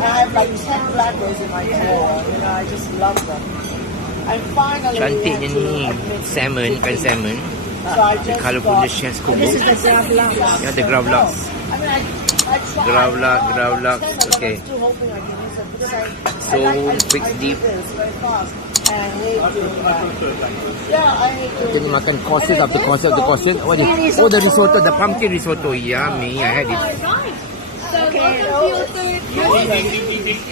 I have like 10 blackberries in my drawer. You know, I just love them. And finally, Cantiknya ni salmon, kan salmon. So I The just colourful got, the chef's cook. this is the gravlax. Yeah, the gravlax. I mean, I tried. Gravlax, okay. I'm still hoping I can use it because So, quick I dip. do this very fast. And I hate doing that. Yeah, I hate doing Kita makan courses after courses after courses. What is? Oh, the risotto, the pumpkin risotto. Yummy, I had it. Right. So Okay, welcome to your third course.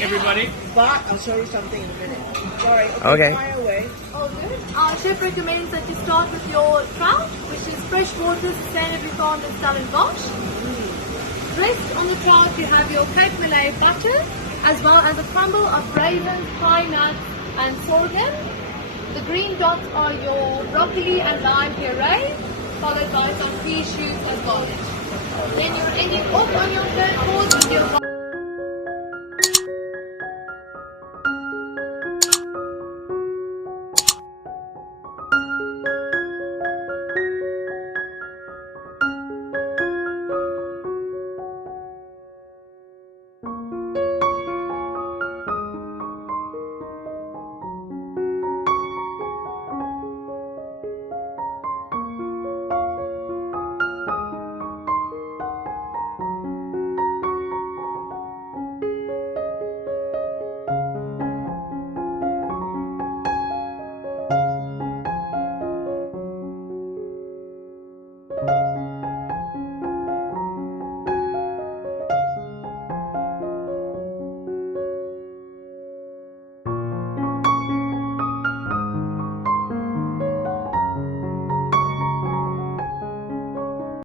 Everybody. But I'll show you something in a minute. Sorry. Okay. Fire away. All good. Our chef recommends that you start with your trout, which is freshwater, sustainably farmed and Stellenbosch. Dressed on the trout, you have your Cape Malay butter, as well as a crumble of raisins, pine nuts, and sorghum. The green dots are your broccoli and lime puree, followed by some pea shoots and garlic. Then you're ending off on your third course with your